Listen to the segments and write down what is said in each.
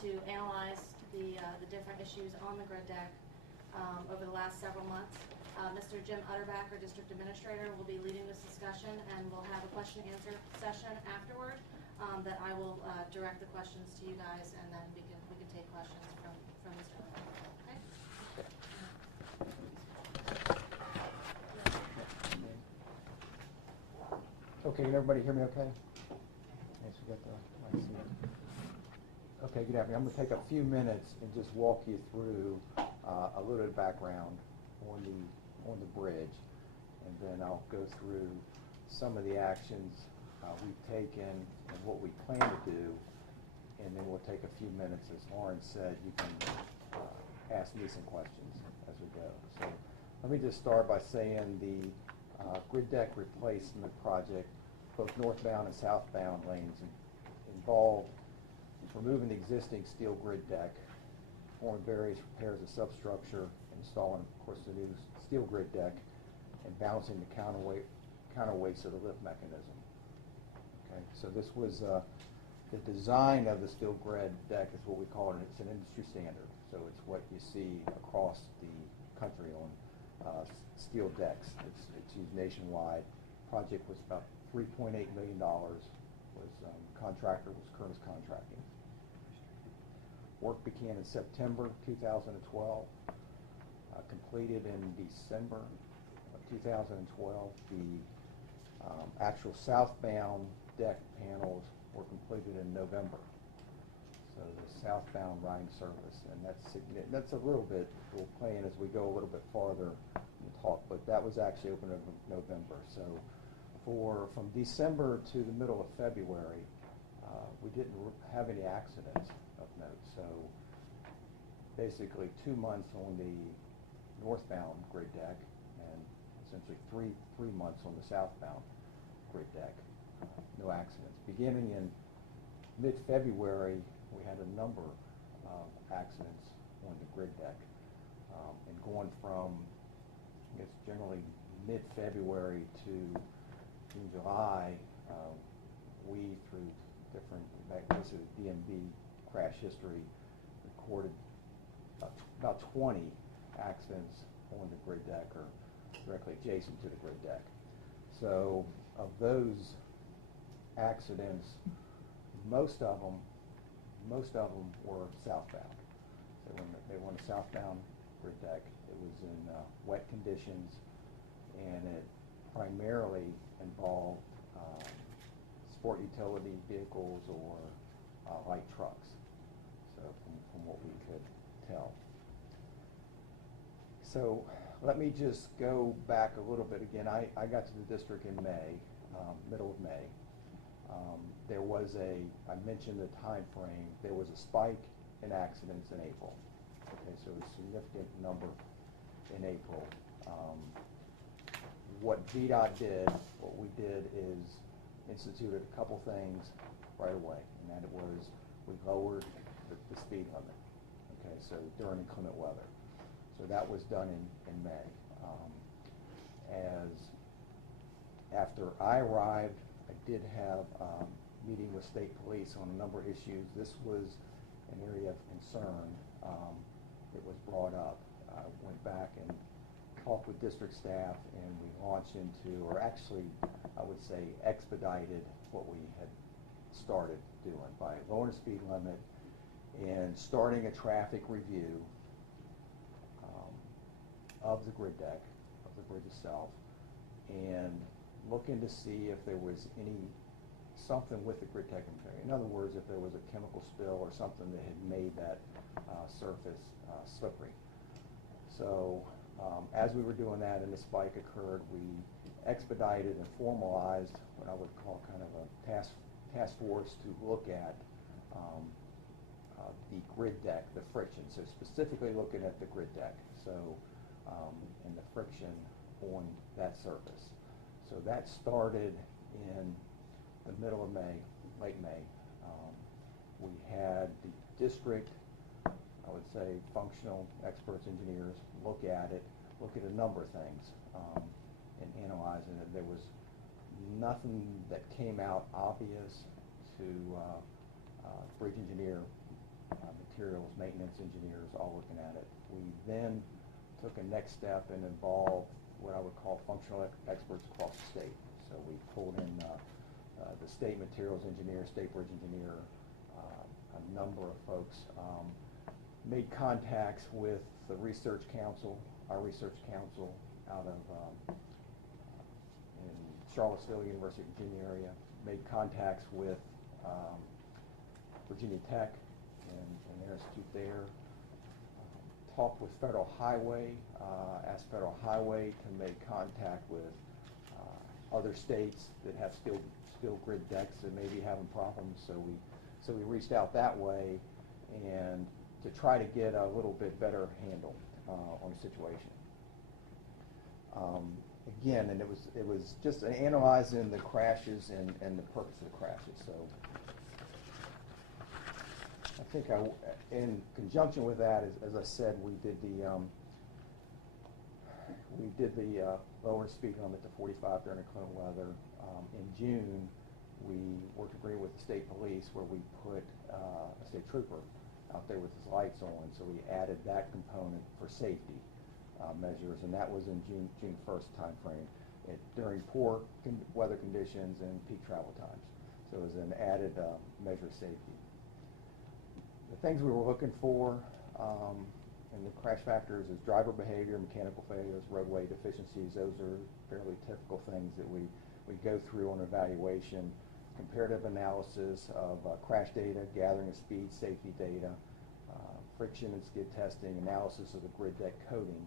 to analyze the different issues on the grid deck over the last several months. Mr. Jim Utterback, our district administrator, will be leading this discussion, and we'll have a question and answer session afterward that I will direct the questions to you guys, and then we can take questions from Mr. Utterback. Okay? Okay, can everybody hear me okay? Yes, we got the mic set. Okay, good afternoon. I'm going to take a few minutes and just walk you through a little bit of background on the bridge, and then I'll go through some of the actions we've taken and what we plan to do, and then we'll take a few minutes. As Lauren said, you can ask me some questions as we go. So let me just start by saying the grid deck replacement project, both northbound and southbound lanes, involved removing the existing steel grid deck, performing various repairs of substructure, installing, of course, the new steel grid deck, and balancing the counterweights of the lift mechanism. Okay, so this was the design of the steel grid deck is what we call it. It's an industry standard, so it's what you see across the country on steel decks. It's used nationwide. Project was about $3.8 million. Contractor was Curtis Contracting. Work began in September 2012, completed in December of 2012. The actual southbound deck panels were completed in November. So the southbound riding surface, and that's a little bit, we'll plan as we go a little bit farther in the talk, but that was actually open in November. So from December to the middle of February, we didn't have any accidents of note. So basically 2 months on the northbound grid deck and essentially three months on the southbound grid deck. No accidents. Beginning in mid-February, we had a number of accidents on the grid deck. And going from, I guess, generally mid-February to in July, we, through different, this is DMV crash history, recorded about 20 accidents on the grid deck or directly adjacent to the grid deck. So of those accidents, most of them were southbound. So when they were on a southbound grid deck, it was in wet conditions, and it primarily involved sport utility vehicles or light trucks. So from what we could tell. So let me just go back a little bit again. I got to the district in May, middle of May. There was I mentioned the time frame, there was a spike in accidents in April. Okay, so a significant number in April. What VDOT did, what we did is instituted a couple things right away, and that it was we lowered the speed limit. Okay, so during inclement weather. So that was done in May. After I arrived, I did have a meeting with state police on a number of issues. This was an area of concern. It was brought up. I went back and talked with district staff, and we launched into, or actually, I would say, expedited what we had started doing by lowering the speed limit and starting a traffic review of the grid deck, of the bridge itself, and looking to see if there was something with the grid deck material. In other words, if there was a chemical spill or something that had made that surface slippery. So as we were doing that and the spike occurred, we expedited and formalized what I would call kind of a task force to look at the grid deck, the friction. So specifically looking at the grid deck. So and the friction on that surface. So that started in the middle of May, late May. We had the district, I would say, functional experts, engineers, look at it, look at a number of things, and analyzing it. There was nothing that came out obvious to bridge engineer materials, maintenance engineers, all looking at it. We then took a next step and involved what I would call functional experts across the state. So we pulled in the state materials engineer, state bridge engineer, a number of folks, made contacts with the research council, our research council out of in Charlottesville, University of Virginia area, made contacts with Virginia Tech and their institute there, talked with Federal Highway, asked Federal Highway to make contact with other states that have steel grid decks that may be having problems. So we reached out that way and to try to get a little bit better handle on the situation. Again, and it was just analyzing the crashes and the purpose of the crashes. So I think in conjunction with that, as I said, we did the lower speed limit to 45 during inclement weather. In June, we worked agreement with the state police where we put a state trooper out there with his lights on. So we added that component for safety measures, and that was in June 1st time frame during poor weather conditions and peak travel times. So it was an added measure of safety. The things we were looking for in the crash factors is driver behavior, mechanical failures, roadway deficiencies. Those are fairly typical things that we go through on evaluation. Comparative analysis of crash data, gathering of speed, safety data, friction and skid testing, analysis of the grid deck coating,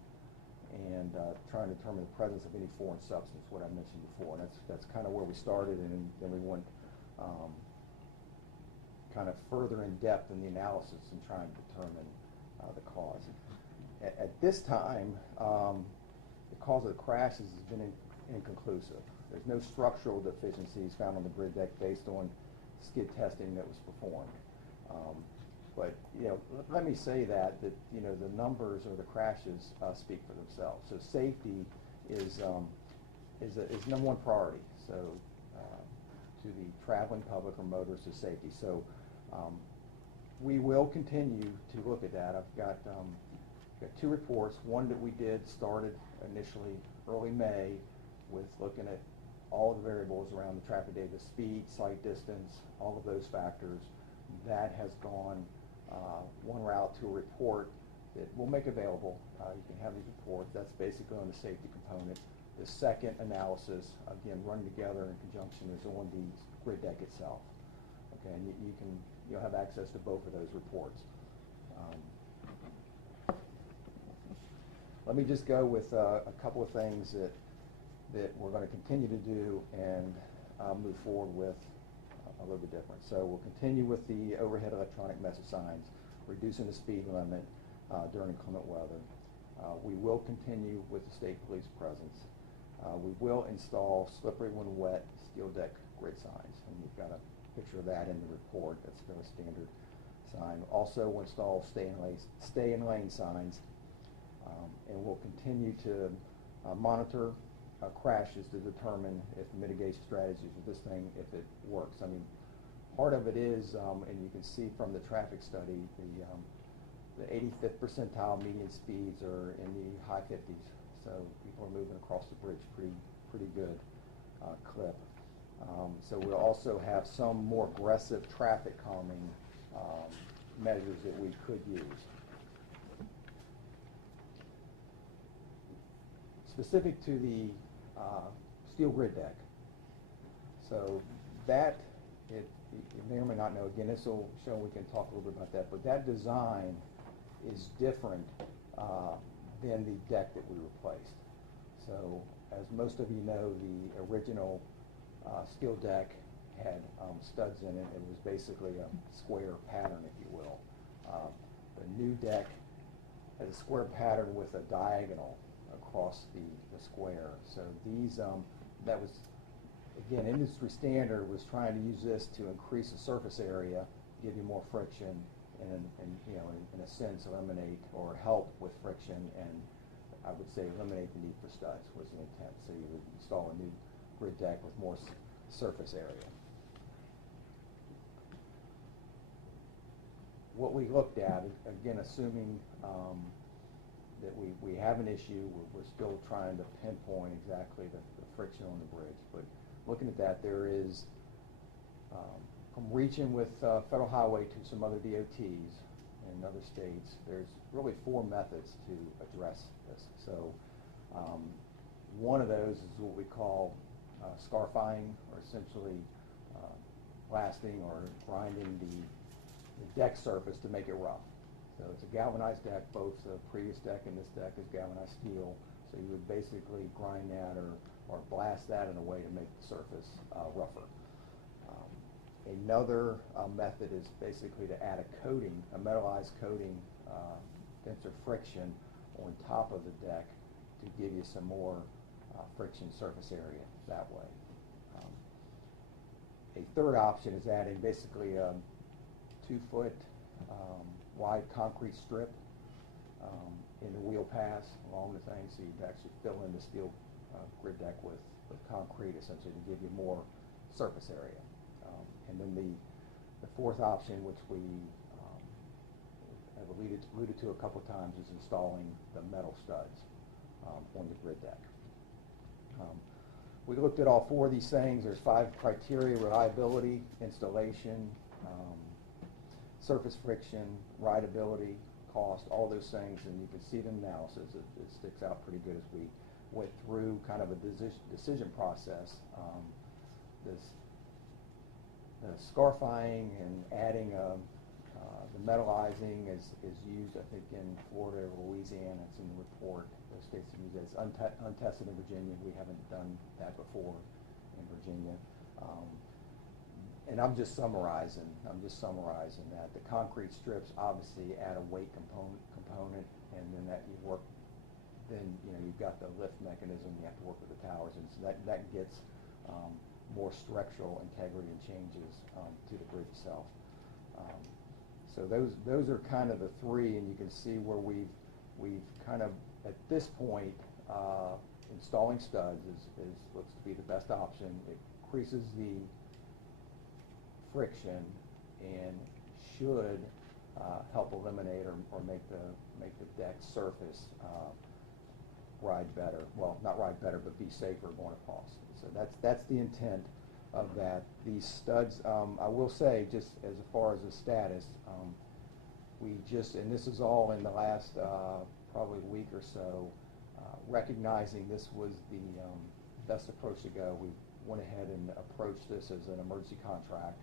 and trying to determine the presence of any foreign substance, what I mentioned before. And that's kind of where we started, and then we went kind of further in depth in the analysis and trying to determine the cause. At this time, the cause of the crashes has been inconclusive. There's no structural deficiencies found on the grid deck based on skid testing that was performed. But let me say that the numbers or the crashes speak for themselves. So safety is number one priority. So to the traveling public or motorists is safety. So we will continue to look at that. I've got two reports. One that we did started initially early May with looking at all the variables around the traffic data, speed, sight distance, all of those factors. That has gone one route to a report that we'll make available. You can have these reports. That's basically on the safety component. The second analysis, again, run together in conjunction, is on the grid deck itself. Okay, and you'll have access to both of those reports. Let me just go with a couple of things that we're going to continue to do and move forward with a little bit different. So we'll continue with the overhead electronic message signs, reducing the speed limit during inclement weather. We will continue with the state police presence. We will install slippery when wet steel deck grid signs, and we've got a picture of that in the report. That's a fairly standard sign. Also, we'll install stay in lane signs, and we'll continue to monitor crashes to determine if the mitigation strategies of this thing, if it works. I mean, part of it is, and you can see from the traffic study, the 85th percentile median speeds are in the high 50s. So people are moving across the bridge pretty good clip. So we'll also have some more aggressive traffic calming measures that we could use. Specific to the steel grid deck. So that, you may or may not know, again, this will show, we can talk a little bit about that, but that design is different than the deck that we replaced. So as most of you know, the original steel deck had studs in it. It was basically a square pattern, if you will. The new deck has a square pattern with a diagonal across the square. So these, that was, again, industry standard was trying to use this to increase the surface area, give you more friction, and in a sense eliminate or help with friction, and I would say eliminate the need for studs was the intent. So you would install a new grid deck with more surface area. what we looked at, again, assuming that we have an issue, we're still trying to pinpoint exactly the friction on the bridge. But looking at that, there is, from reaching with Federal Highway to some other DOTs in other states, there's really 4 methods to address this. So one of those is what we call scarifying, or essentially blasting or grinding the deck surface to make it rough. So it's a galvanized deck. Both the previous deck and this deck is galvanized steel. So you would basically grind that or blast that in a way to make the surface rougher. Another method is basically to add a coating, a metallized coating, denser friction on top of the deck to give you some more friction surface area that way. A third option is adding basically a 2-foot wide concrete strip in the wheel pass along the thing, so you'd actually fill in the steel grid deck with concrete essentially to give you more surface area. And then the fourth option, which we have alluded to a couple of times, is installing the metal studs on the grid deck. We looked at all 4 of these things. There's 5 criteria: reliability, installation, surface friction, rideability, cost, all those things. And you can see the analysis. It sticks out pretty good as we went through kind of a decision process. The scarifying and adding the metallizing is used, I think, in Florida or Louisiana. It's in the report. Those states have used it. It's untested in Virginia. We haven't done that before in Virginia. And I'm just summarizing that. The concrete strips obviously add a weight component, and then that you work. Then you've got the lift mechanism. You have to work with the towers, and so that gets more structural integrity and changes to the bridge itself. So those are kind of the 3, and you can see where we've kind of at this point installing studs looks to be the best option. It increases the friction and should help eliminate or make the deck surface ride better. Well, not ride better, but be safer going across. So that's the intent of that. These studs, I will say, just as far as the status, we just, and this is all in the last probably week or so, recognizing this was the best approach to go, we went ahead and approached this as an emergency contract.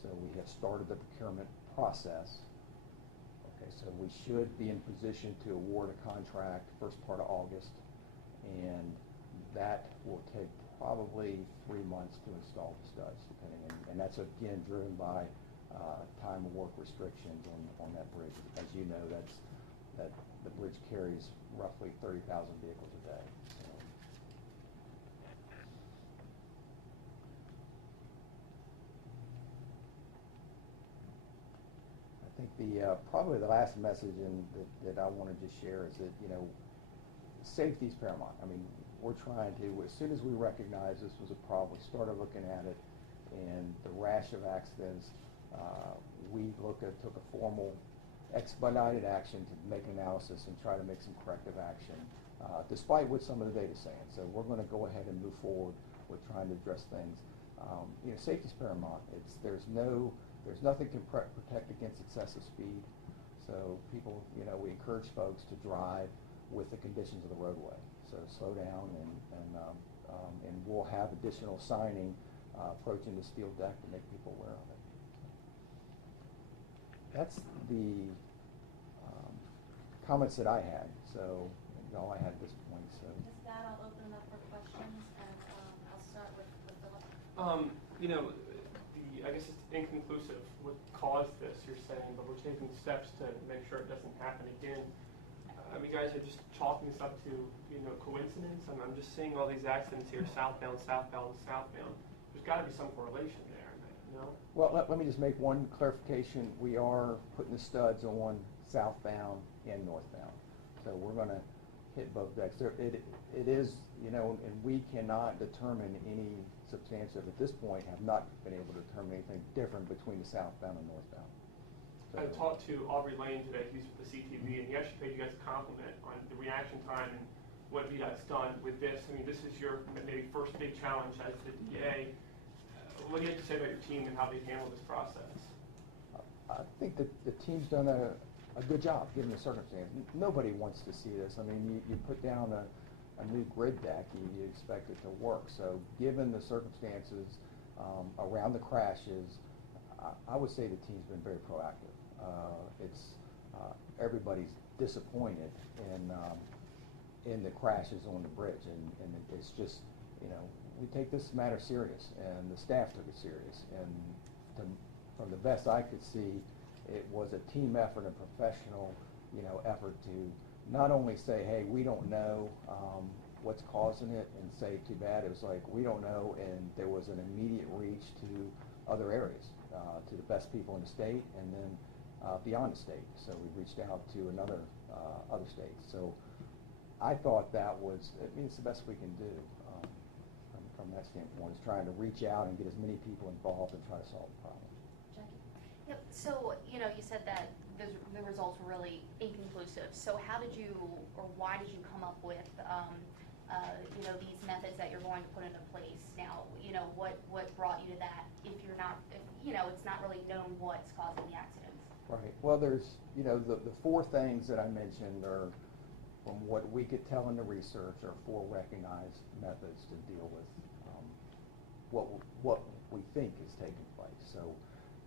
So we have started the procurement process. Okay, so we should be in position to award a contract first part of August, and that will take probably 3 months to install the studs, depending, and that's again driven by time of work restrictions on that bridge. As you know, that the bridge carries roughly 30,000 vehicles a day. So. I think probably the last message that I want to just share is that safety is paramount. I mean, we're trying to, as soon as we recognize this was a problem, we started looking at it, and the rash of accidents, we took a formal expedited action to make an analysis and try to make some corrective action, despite what some of the data is saying. So we're going to go ahead and move forward with trying to address things. Safety is paramount. There's nothing to protect against excessive speed. So people, we encourage folks to drive with the conditions of the roadway. So slow down, and we'll have additional signing approaching the steel deck to make people aware of it. That's the comments that I had. So all I had at this point. So. With that, I'll open it up for questions, and I'll start with Philip. I guess it's inconclusive what caused this, you're saying, but we're taking steps to make sure it doesn't happen again. You guys are just chalking this up to, coincidence. I'm just seeing all these accidents here, southbound, southbound, southbound. There's got to be some correlation there, no? Well, let me just make one clarification. We are putting the studs on southbound and northbound. So we're going to hit both decks. It is, and we cannot determine any substantive, at this point, have not been able to determine anything different between the southbound and northbound. I talked to Aubrey Lane today, who's with the CTV, and he actually paid you guys a compliment on the reaction time and what VDOT's done with this. I mean, this is your maybe first big challenge as the DA. What do you have to say about your team and how they handle this process? I think that the team's done a good job given the circumstance. Nobody wants to see this. I mean, you put down a new grid deck, you expect it to work. So given the circumstances around the crashes, I would say the team's been very proactive. Everybody's disappointed in the crashes on the bridge, and it's just, you know, we take this matter serious, and the staff took it serious. And from the best I could see, it was a team effort, a professional, you know, effort to not only say, hey, we don't know what's causing it, and say too bad. It was like, we don't know, and there was an immediate reach to other areas, to the best people in the state, and then beyond the state. So we reached out to other states. So I thought that was, I mean, it's the best we can do from that standpoint, is trying to reach out and get as many people involved and try to solve the problem. Jackie? Yep, so, you know, you said that the results were really inconclusive. So how did you, or why did you come up with, you know, these methods that you're going to put into place now? You know, what brought you to that if you're not, you know, it's not really known what's causing the accidents? Right. Well, there's, you know, the four things that I mentioned are, from what we could tell in the research, are four recognized methods to deal with what we think is taking place. So,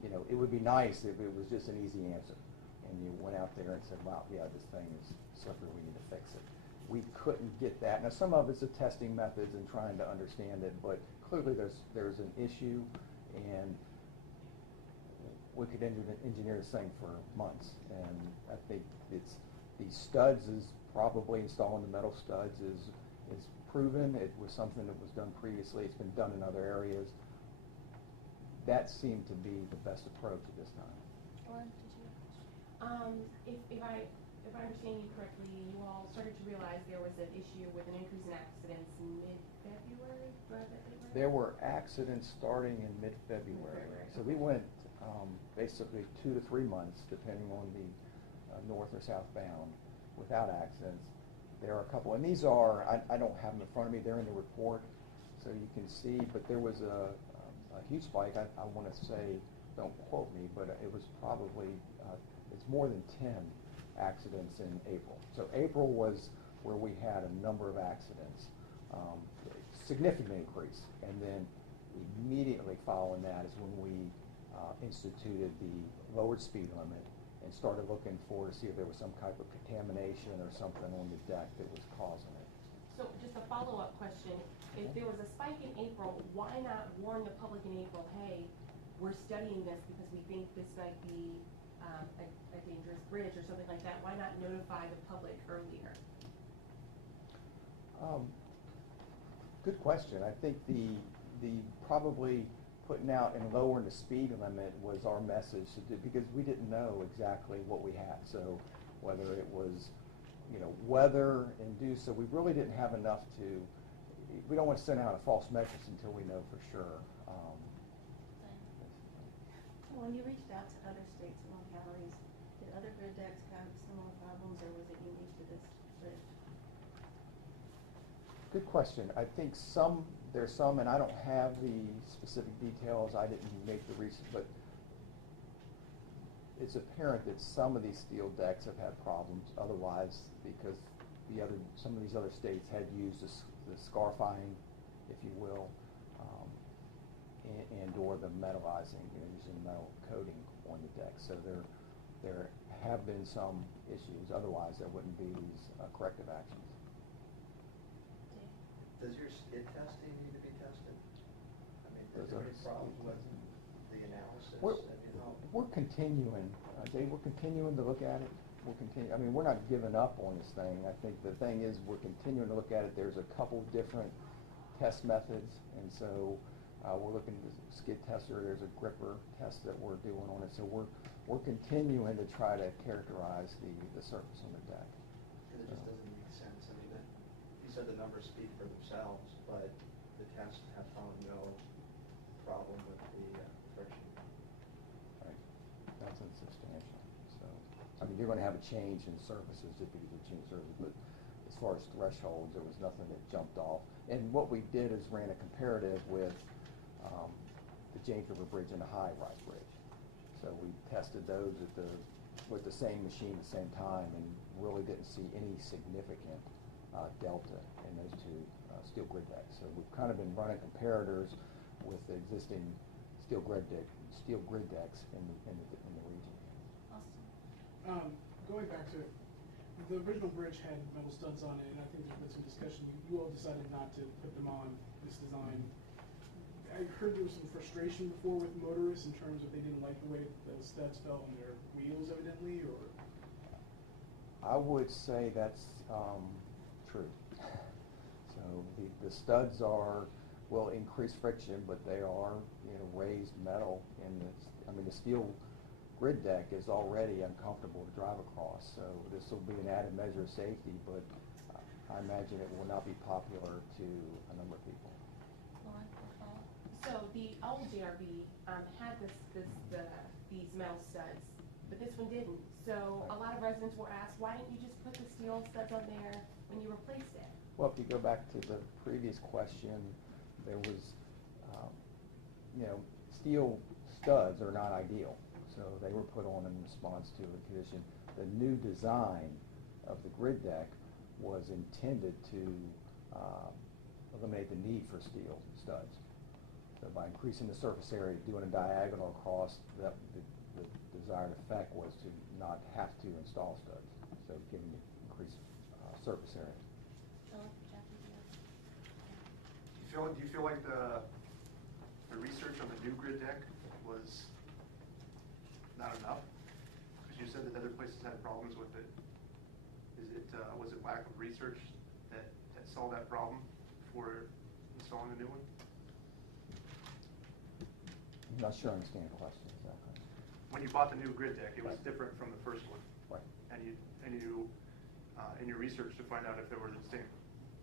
you know, it would be nice if it was just an easy answer, and you went out there and said, wow, yeah, this thing is slippery, we need to fix it. We couldn't get that. Now, some of it's the testing methods and trying to understand it, but clearly there's an issue, and we could engineer this thing for months. And I think it's these studs is probably installing the metal studs is proven. It was something that was done previously. It's been done in other areas. That seemed to be the best approach at this time. Lauren, did you have a question? If I understand you correctly, you all started to realize there was an issue with an increase in accidents in mid-February? There were accidents starting in mid-February. So we went basically 2 to 3 months, depending on the north or southbound, without accidents. There are a couple, and these are, I don't have them in front of me, they're in the report, so you can see, but there was a huge spike. I want to say, don't quote me, but it was probably, it's more than 10 accidents in April. So April was where we had a number of accidents, significant increase, and then immediately following that is when we instituted the lowered speed limit and started looking to see if there was some type of contamination or something on the deck that was causing it. So just a follow-up question. If there was a spike in April, why not warn the public in April, hey, we're studying this because we think this might be a dangerous bridge or something like that? Why not notify the public earlier? Good question. I think the probably putting out and lowering the speed limit was our message to do, because we didn't know exactly what we had. So whether it was, you know, weather induced, so we really didn't have enough to, we don't want to send out a false message until we know for sure. When you reached out to other states and localities, did other grid decks have similar problems, or was it unique to this bridge? Good question. I think there's some, and I don't have the specific details. I didn't make the research, but it's apparent that some of these steel decks have had problems otherwise, because some of these other states had used the scarifying, if you will, and or the metallizing, you know, using metal coating on the deck. So there have been some issues. Otherwise, there wouldn't be these corrective actions. Does your skid testing need to be tested? I mean, is Does there our any problems skid with the analysis? We're continuing, Dave, we're continuing to look at it. I mean, we're not giving up on this thing. I think the thing is we're continuing to look at it. There's a couple different test methods, and so we're looking at the skid tester. There's a gripper test that we're doing on it. So we're continuing to try to characterize the surface on the deck. Because it just doesn't make sense. I mean, you said the numbers speak for themselves, but the tests have found no problem with the friction. Right. That's insubstantial. mean, you're gonna have a change in surfaces just because you change surfaces, but as far as thresholds, there was nothing that jumped off. And what we did is ran a comparative with the James River Bridge and the High-Rise Bridge. So we tested those with the same machine at the same time and really didn't see any significant delta in those two steel grid decks. So we've kind of been running comparators with the existing steel grid decks in the region. Austin? Going back to, the original bridge had metal studs on it, and I think there's been some discussion, you all decided not to put them on this design. I heard there was some frustration before with motorists in terms of they didn't like the way those studs fell on their wheels evidently, or? I would say that's true. So the studs will increase friction, but they are, raised metal, and the steel grid deck is already uncomfortable to drive across. So this will be an added measure of safety, but I imagine it will not be popular to a number of people. Lauren, or Paul? So the old JRB had these metal studs, but this one didn't. So a lot of residents were asked, why didn't you just put the steel studs on there when you replaced it? Well, if you go back to the previous question, there was, steel studs are not ideal. So they were put on in response to a condition. The new design of the grid deck was intended to eliminate the need for steel studs. So by increasing the surface area, doing a diagonal across, the desired effect was to not have to install studs. So giving it increased surface area. Philip, Jackie, do you? Do you feel like the research on the new grid deck was not enough? Because you said that other places had problems with it. Was it lack of research that solved that problem before installing the new one? I'm not sure I understand the question exactly. When you bought the new grid deck, it was different from the first one. Right. And you in your research to find out if there were the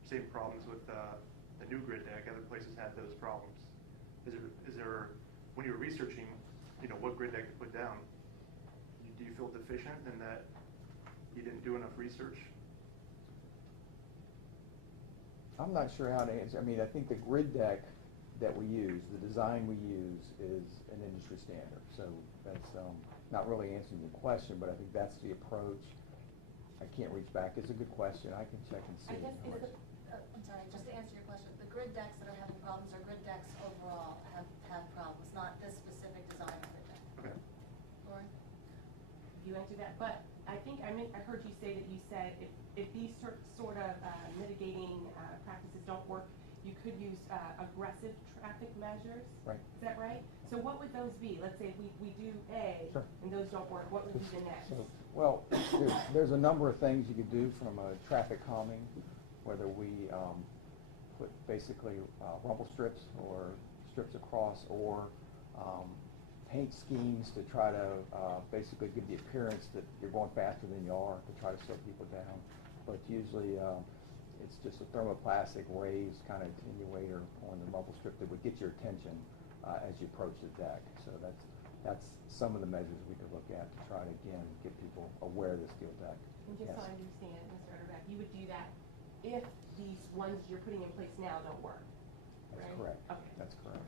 same problems with the new grid deck, other places had those problems. Is there when you were researching, what grid deck to put down, do you feel deficient in that you didn't do enough research? I'm not sure how to answer. I mean, I think the grid deck that we use, the design we use, is an industry standard. So that's not really answering your question, but I think that's the approach. I can't reach back. It's a good question. I can check and see. I guess I'm sorry, just to answer your question, the grid decks that are having problems are grid decks overall have problems, not this specific design of grid deck. Okay. Lauren? You answered that, but I think I heard you say that you said if these sort of mitigating practices don't work, you could use aggressive traffic measures. Right. Is that right? So what would those be? Let's say if we do A, Sure. and those don't work, what would be the next? So, well, there's a number of things you could do from traffic calming, whether we put basically rumble strips or strips across, or paint schemes to try to basically give the appearance that you're going faster than you are, to try to slow people down. But usually it's just a thermoplastic raised kind of attenuator on the rumble strip that would get your attention as you approach the deck. So that's some of the measures we could look at to try to, again, get people aware of the steel deck. And just Yes. so I understand, Mr. Utterback, you would do that if these ones you're putting in place now don't work, That's right? correct. Okay. That's correct.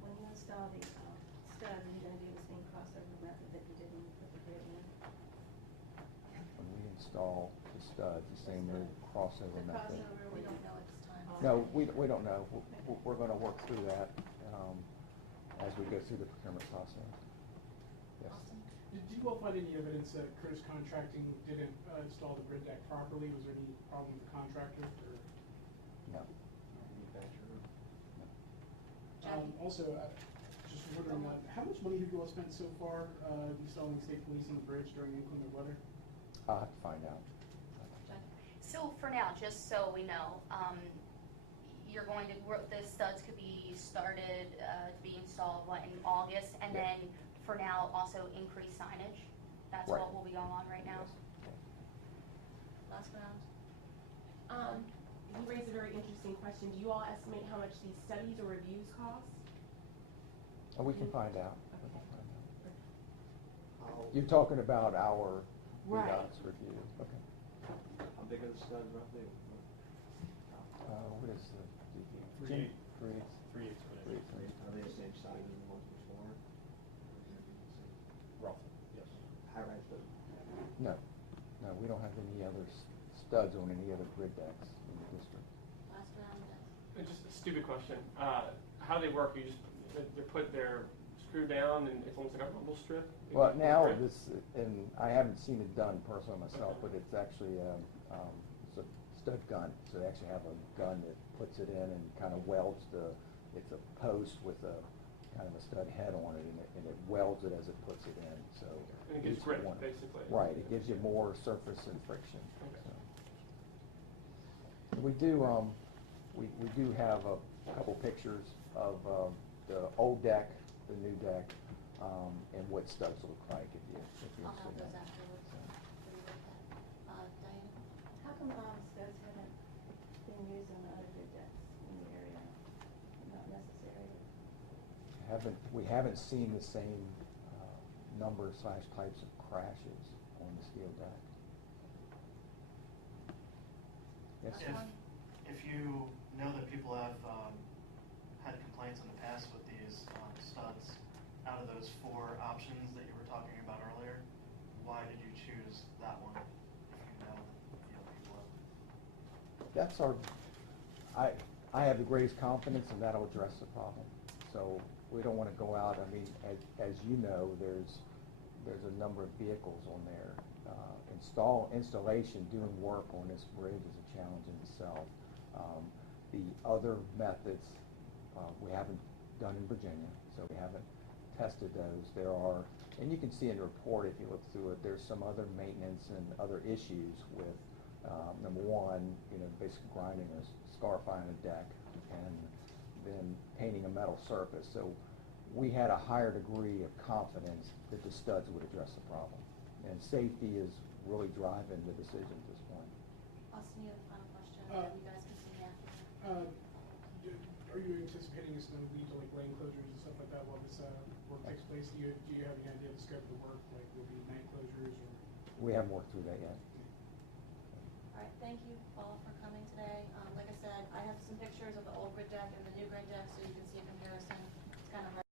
When you install the studs, are you gonna do the same crossover method that you did when you put the grid in? When we install the studs, the same crossover The method. crossover, We don't know at this time. No, we don't know. We're going to work through that as we go through the procurement process. Yes. Austin? Did you all find any evidence that Curtis Contracting didn't install the grid deck properly? Was there any problem with the contractor, or? No. Jackie? Also, just wondering, how much money have you all spent so far installing state police on the bridge during inclement weather? I'll have to find out. Jackie? So for now, just so we know, you're going to, the studs could be started to be installed, in August, and Yeah. then for now, also increase signage? That's Right. what will be going on right now? Yes. Last round? You raised a very interesting question. Do you all estimate how much these studies or reviews cost? Oh, we can find out. We can Okay. find out. You're talking about our Right. VDOT's review, okay. How big are the studs roughly? What is the? Three. 3/8. 3/8. 3/8. Are they the same size as the ones before? Roughly, yes. High-rise studs? No, no, we don't have any other studs on any other grid decks in the district. Last round, yes. Just a stupid question. How they work? You just they're put their screw down and it's almost like a rumble strip. Well, now Right? this, and I haven't seen it done personally myself, but it's actually it's a stud gun. So they actually have a gun that puts it in and kind of welds it's a post with a kind of a stud head on it, and it welds it as it puts it in. So And it gives each grip, one- basically. Right, it gives you more surface and friction. Okay. So. We do have a couple pictures of the old deck, the new deck, and what studs look like if you're I'll have interested in those that. afterwards. So. What do you look at? Diane? How come studs haven't been used on the other grid decks in the area? Not necessary? We haven't seen the same number / types of crashes on the steel deck. Yes, sir? If you know that people have had complaints in the past with these studs, out of those 4 options that you were talking about earlier, why did you choose that one? If you know people have. That's I have the greatest confidence and that'll address the problem. So we don't want to go out, I mean, as you know, there's a number of vehicles on there. Installation, doing work on this bridge is a challenge in itself. The other methods, we haven't done in Virginia, so we haven't tested those. There are, and you can see in the report if you look through it, there's some other maintenance and other issues with, number one, basically grinding or scarifying a deck and then painting a metal surface. So we had a higher degree of confidence that the studs would address the problem. And safety is really driving the decision at this point. Austin, you have a final question, and then you guys can see me after. Are you anticipating it's going to lead to like lane closures and stuff like that while this work takes place? Do you have any idea of the scope of the work? Like, will be night closures or? We haven't worked through that yet. All right, thank you all for coming today. Like I said, I have some pictures of the old grid deck and the new grid deck, so you can see a comparison. It's kind of hard.